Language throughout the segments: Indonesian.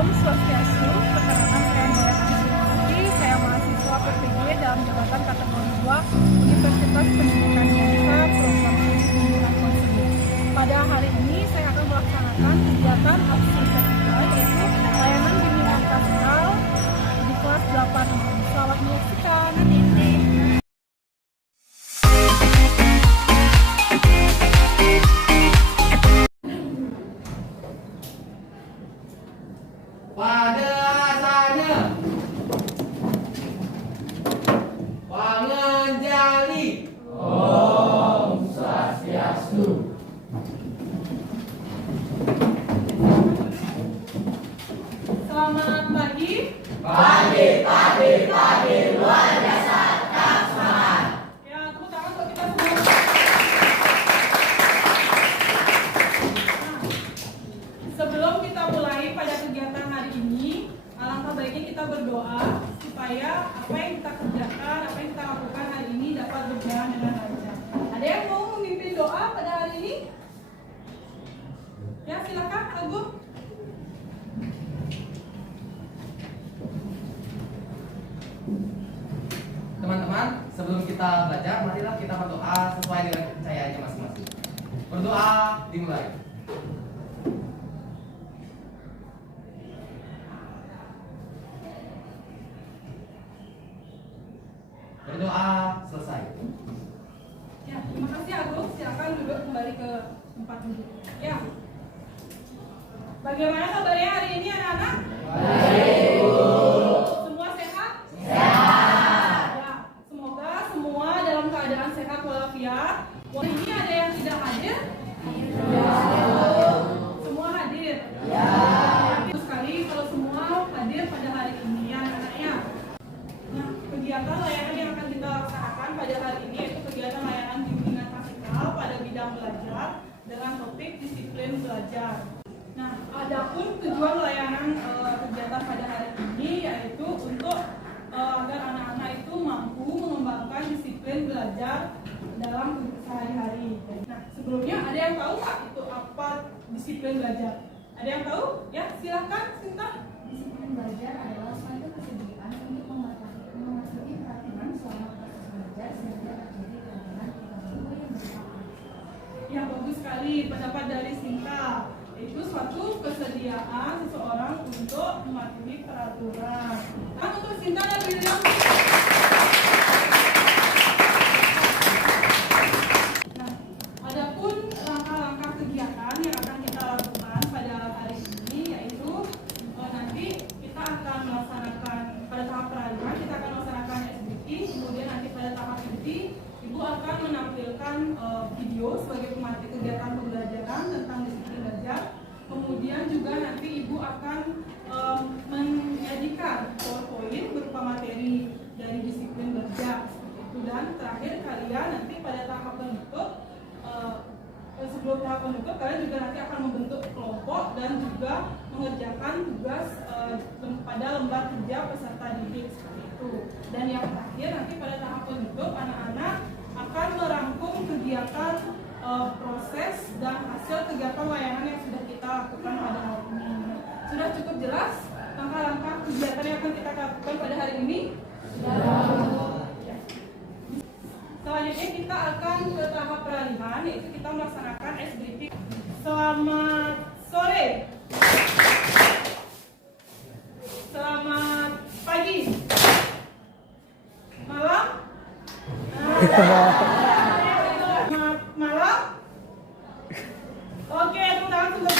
Om Swastiastu. Perkenalkan saya Nurul Aniswati. Saya mahasiswa PPG dalam jabatan kategori 2 Universitas Pendidikan Bangsa Program Pendidikan Konseling. Pada hari ini saya akan melaksanakan kegiatan aksi ketiga, yaitu layanan bimbingan pastoral di kelas 8. Selamat menyaksikan. Pada asalnya Panganjali Om Swastiastu. Selamat pagi. Pagi luar biasa, tetap semangat. Ya, tepuk tangan untuk kita semua. Sebelum kita mulai pada kegiatan hari ini, alangkah baiknya kita berdoa supaya apa yang kita kerjakan, apa yang kita lakukan hari ini dapat berjalan dengan lancar. Ada yang mau memimpin doa pada hari ini? Ya, silakan Agung. Teman-teman, sebelum kita belajar, marilah kita berdoa sesuai dengan kepercayaannya masing-masing. Berdoa dimulai. Berdoa selesai. Ya, terima kasih Agung. Silakan duduk kembali ke tempat duduk. Ya. Bagaimana kabarnya hari ini anak-anak? Baik, Bu. Semua sehat? Sehat. Ya, semoga semua dalam keadaan sehat walafiat. Hari ini ada yang tidak hadir? Ya. Semua hadir? Ya. Bagus sekali kalau semua hadir pada hari ini ya anak-anaknya. Nah, kegiatan layanan yang akan kita laksanakan pada hari ini yaitu kegiatan layanan bimbingan pastoral pada bidang belajar dengan topik disiplin belajar. Nah, adapun tujuan layanan kegiatan pada hari ini yaitu untuk agar anak-anak itu mampu mengembangkan disiplin belajar dalam sehari-hari. Nah, sebelumnya ada yang tahu nggak itu apa disiplin belajar? Ada yang tahu? Ya, silahkan Sinta. Disiplin belajar adalah suatu kesediaan untuk mematuhi peraturan selama proses belajar sehingga terjadi kegiatan perilaku yang bermanfaat. Ya, bagus sekali pendapat dari Sinta. Itu suatu kesediaan seseorang untuk mematuhi peraturan. Nah, untuk Sinta dan William. Nah, adapun langkah-langkah kegiatan yang akan kita lakukan pada hari ini yaitu nanti kita akan melaksanakan pada tahap peralihan, kita akan melaksanakan SBT, kemudian nanti pada tahap inti Ibu akan menampilkan video sebagai pemateri kegiatan pembelajaran tentang disiplin belajar. Kemudian juga nanti Ibu akan menyajikan PowerPoint berupa materi dari disiplin belajar seperti itu. Dan terakhir kalian nanti pada tahap penutup, sebelum tahap penutup kalian juga nanti akan membentuk kelompok dan juga mengerjakan tugas pada lembar kerja peserta didik seperti itu. Dan yang terakhir nanti pada tahap penutup anak-anak akan merangkum kegiatan proses dan hasil kegiatan layanan yang sudah kita lakukan pada hari ini. Sudah cukup jelas langkah-langkah kegiatan yang akan kita lakukan pada hari ini? Ya. Selanjutnya kita akan ke tahap peralihan, yaitu kita melaksanakan SBT. Selamat sore. Selamat pagi. Malam. Selamat malam. Oke, teman-teman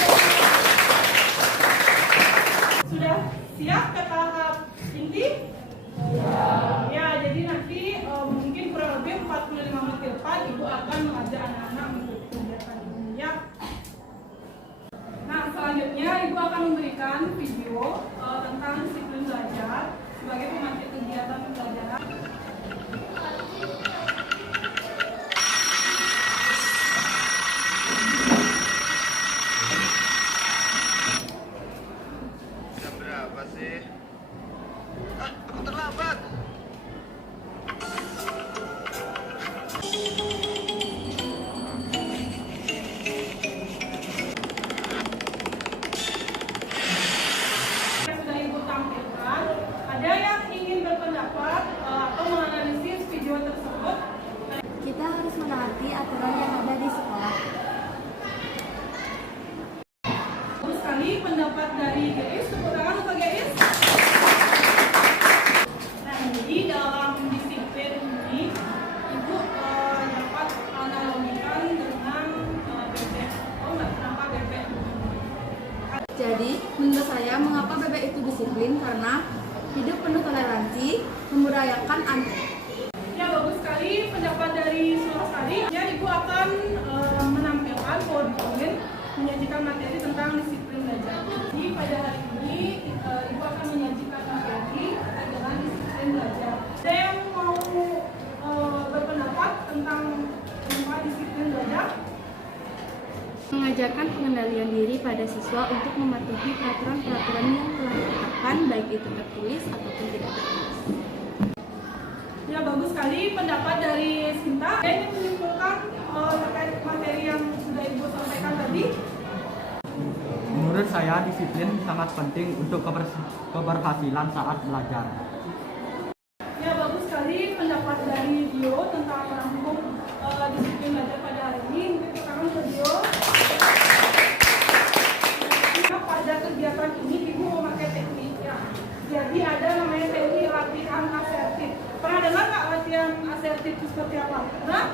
sudah siap ke tahap inti? Ya, jadi nanti mungkin kurang lebih 45 menit ke depan Ibu akan mengajak anak-anak mengikuti kegiatan ini ya. Nah, selanjutnya Ibu akan memberikan video tentang disiplin belajar sebagai pemantik kegiatan pembelajaran. Jam berapa sih? Aku terlambat. dari GIS. Tepuk tangan untuk GIS. Nah, jadi dalam disiplin ini Ibu dapat analogikan dengan bebek. Oh nggak, kenapa bebek? Jadi, menurut saya mengapa bebek itu disiplin? Karena hidup penuh toleransi, membudayakan anti. Ya, bagus sekali pendapat dari Sulasari. Ya, Ibu akan menampilkan PowerPoint menyajikan materi tentang disiplin belajar. Jadi pada hari ini Ibu akan menyajikan materi terkait dengan disiplin belajar. Ada yang mau berpendapat tentang disiplin belajar? Mengajarkan pengendalian diri pada siswa untuk mematuhi peraturan-peraturan yang telah ditetapkan, baik itu tertulis ataupun tidak tertulis. Ya, bagus sekali pendapat dari Sinta. Saya ingin menyimpulkan terkait materi yang sudah Ibu sampaikan tadi. Menurut saya disiplin sangat penting untuk keberhasilan saat belajar. Ya, bagus sekali pendapat dari Dio tentang merangkum disiplin belajar pada hari ini. Mungkin pertama ke Dio. Pada kegiatan ini Ibu memakai teknik ya. Jadi ada namanya teknik latihan asertif. Pernah dengar nggak latihan asertif itu seperti apa? Pernah?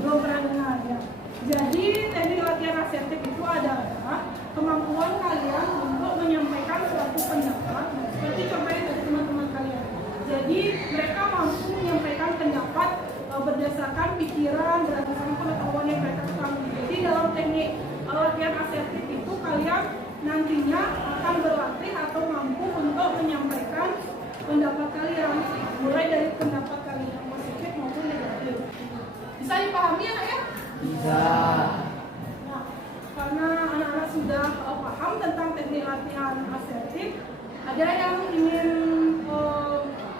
Belum pernah dengar ya. Jadi teknik latihan asertif itu adalah kemampuan kalian untuk menyampaikan suatu pendapat, seperti contohnya dari teman-teman kalian. Jadi mereka mampu menyampaikan pendapat berdasarkan pikiran, berdasarkan pengetahuan yang mereka ketahui. Jadi dalam teknik latihan asertif itu kalian nantinya akan berlatih atau mampu untuk menyampaikan pendapat kalian, mulai dari pendapat kalian positif maupun negatif. Bisa dipahami ya, ya? Bisa. Nah, karena anak-anak sudah paham tentang teknik latihan asertif, ada yang ingin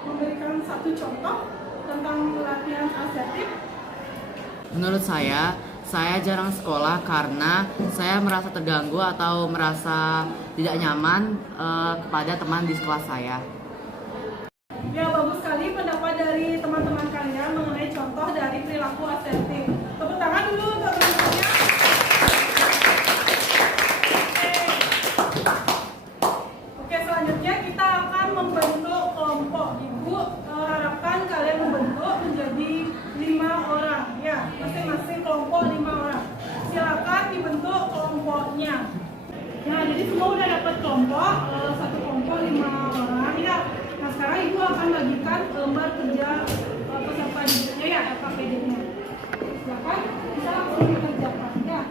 memberikan satu contoh tentang latihan asertif? Menurut saya jarang sekolah karena saya merasa terganggu atau merasa tidak nyaman kepada teman di sekolah saya. Ya, bagus sekali pendapat dari teman-teman kalian mengenai contoh dari perilaku asertif. Tepuk tangan dulu untuk teman-temannya. Oke, selanjutnya kita akan membentuk kelompok. Ibu harapkan kalian membentuk menjadi 5 orang. Ya, masing-masing kelompok 5 orang. Silakan dibentuk kelompoknya. Nah, jadi semua udah dapat kelompok, satu kelompok 5 orang ya. Nah, sekarang Ibu akan bagikan lembar kerja peserta didiknya ya, LKPD-nya. Silakan, bisa langsung dikerjakan ya.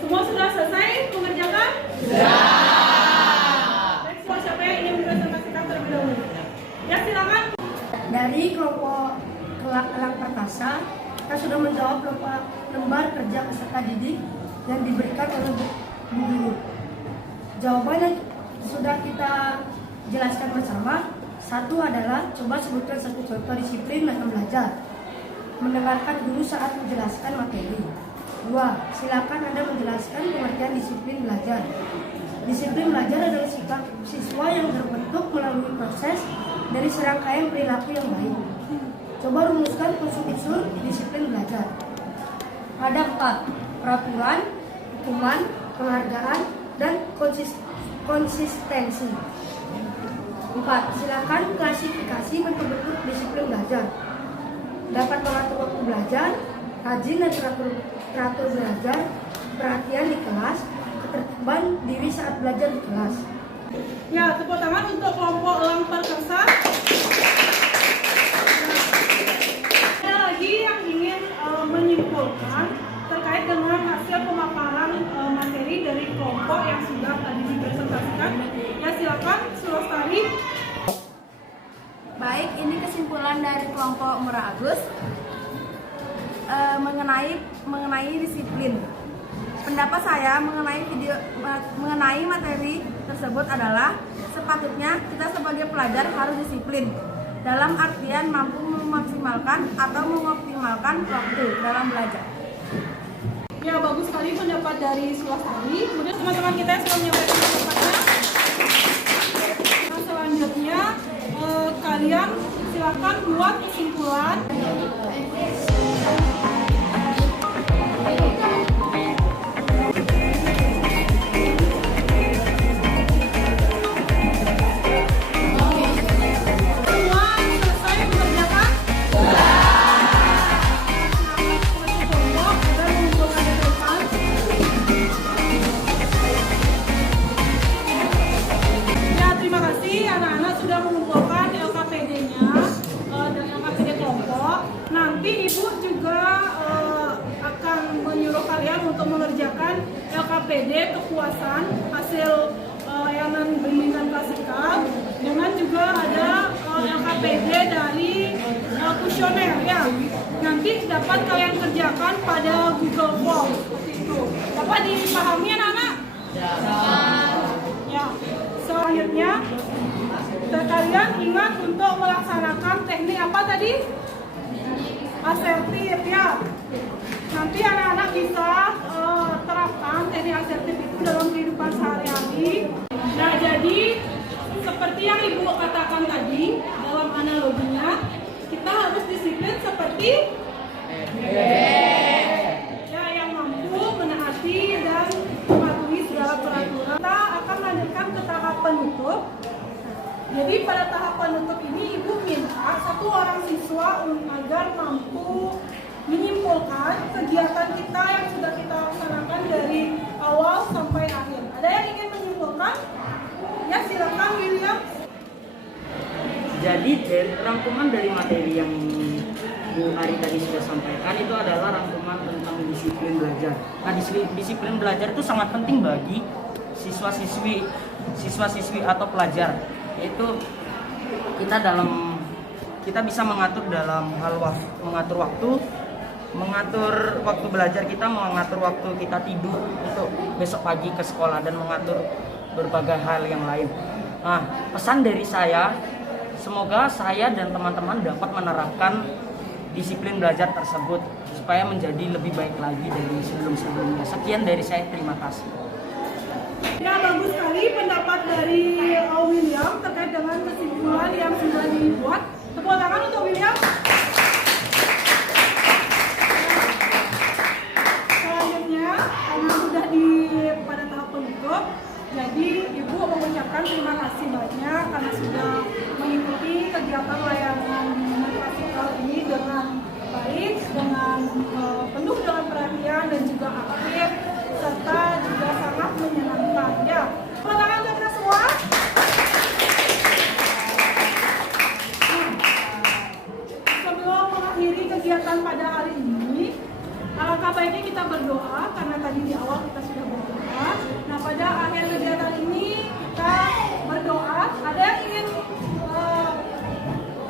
Semua sudah selesai mengerjakan? Baik, semua siapa yang ingin mempresentasikan terlebih dahulu? Ya, silakan. Dari kelompok Kelak Perkasa, kita sudah menjawab lembar kerja peserta didik yang diberikan oleh Bu Guru. Jawabannya sudah kita jelaskan bersama. Satu adalah coba sebutkan satu contoh disiplin dalam belajar. Mendengarkan guru saat menjelaskan materi. 2. Silakan Anda menjelaskan pengertian disiplin belajar. Disiplin belajar adalah sikap siswa yang terbentuk melalui proses dari serangkaian perilaku yang baik. Coba rumuskan unsur-unsur disiplin belajar. Ada 4. Peraturan, hukuman, penghargaan, dan konsistensi. 4. Silakan klasifikasi bentuk-bentuk disiplin belajar. Dapat mengatur waktu belajar, rajin dan teratur belajar, perhatian di kelas, ketertiban diri saat belajar di kelas. Ya, tepuk tangan untuk kelompok Elang Perkasa. Ada lagi yang ingin menyimpulkan terkait dengan hasil pemaparan materi dari kelompok yang sudah tadi dipresentasikan. Ya silakan Sulastari. Baik, ini kesimpulan dari kelompok Murah Agus mengenai disiplin. Pendapat saya mengenai materi tersebut adalah sepatutnya kita sebagai pelajar harus disiplin dalam artian mampu memaksimalkan atau mengoptimalkan waktu dalam belajar. Ya, bagus sekali pendapat dari Sulastari. Kemudian teman-teman kita yang sudah menyampaikan pendapatnya. Nah, selanjutnya kalian silakan buat kesimpulan. Untuk mengerjakan LKPD kepuasan hasil layanan bimbingan klasikal, dengan juga ada LKPD dari kuesioner ya. Nanti dapat kalian kerjakan pada Google Form seperti itu. Dapat dipahami anak-anak? Ya. Selanjutnya kalian ingat untuk melaksanakan teknik apa tadi? Asertif ya. Nanti anak-anak bisa terapkan teknik asertif itu dalam kehidupan sehari-hari. Nah, jadi seperti yang Ibu katakan tadi dalam analoginya, kita harus disiplin seperti ya, yang mampu menaati dan mematuhi segala peraturan. Kita akan melanjutkan ke tahap penutup. Jadi pada tahap penutup ini Ibu minta satu orang siswa agar mampu menyimpulkan kegiatan kita yang sudah kita laksanakan dari awal sampai akhir. Ada yang ingin menyimpulkan? Ya, silakan William. Jadi rangkuman dari materi yang Bu Ari tadi sudah sampaikan itu adalah rangkuman tentang disiplin belajar. Nah, disiplin belajar itu sangat penting bagi siswa-siswi atau pelajar. Yaitu kita bisa mengatur dalam hal mengatur waktu belajar kita, mengatur waktu kita tidur untuk besok pagi ke sekolah, dan mengatur berbagai hal yang lain. Nah, pesan dari saya, semoga saya dan teman-teman dapat menerapkan disiplin belajar tersebut supaya menjadi lebih baik lagi dari sebelum-sebelumnya. Sekian dari saya, terima kasih. Ya, bagus sekali pendapat dari William terkait dengan kesimpulan yang sudah dibuat. Tepuk tangan untuk William. Selanjutnya, karena sudah pada tahap penutup, jadi Ibu mengucapkan terima kasih banyak karena sudah mengikuti kegiatan layanan bimbingan klasikal ini dengan baik, dengan penuh dengan perhatian dan juga aktif, serta juga sangat menyenangkan. Ya, tepuk tangan untuk kita semua. Sebelum mengakhiri kegiatan pada hari ini, alangkah baiknya kita berdoa, karena tadi di awal kita sudah berdoa. Nah, pada akhir kegiatan ini kita berdoa. Ada yang ingin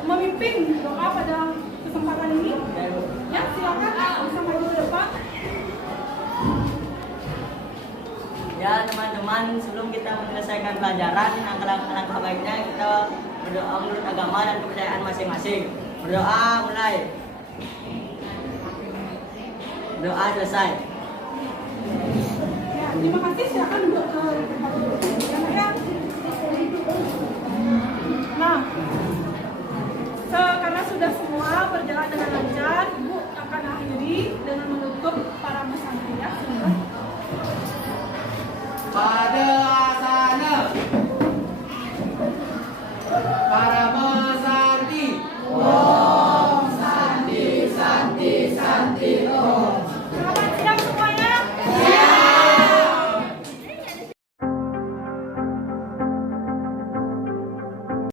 memimpin doa pada kesempatan ini? Ya, silakan bisa maju ke depan. Ya teman-teman, sebelum kita menyelesaikan pelajaran, alangkah baiknya kita berdoa menurut agama dan kepercayaan masing-masing. Berdoa mulai. Doa selesai. Ya, terima kasih. Silakan duduk ke tempat duduk. Ya. Nah, karena sudah semua berjalan dengan lancar, Ibu akan akhiri dengan menutup para pesantren ya. Pada asana.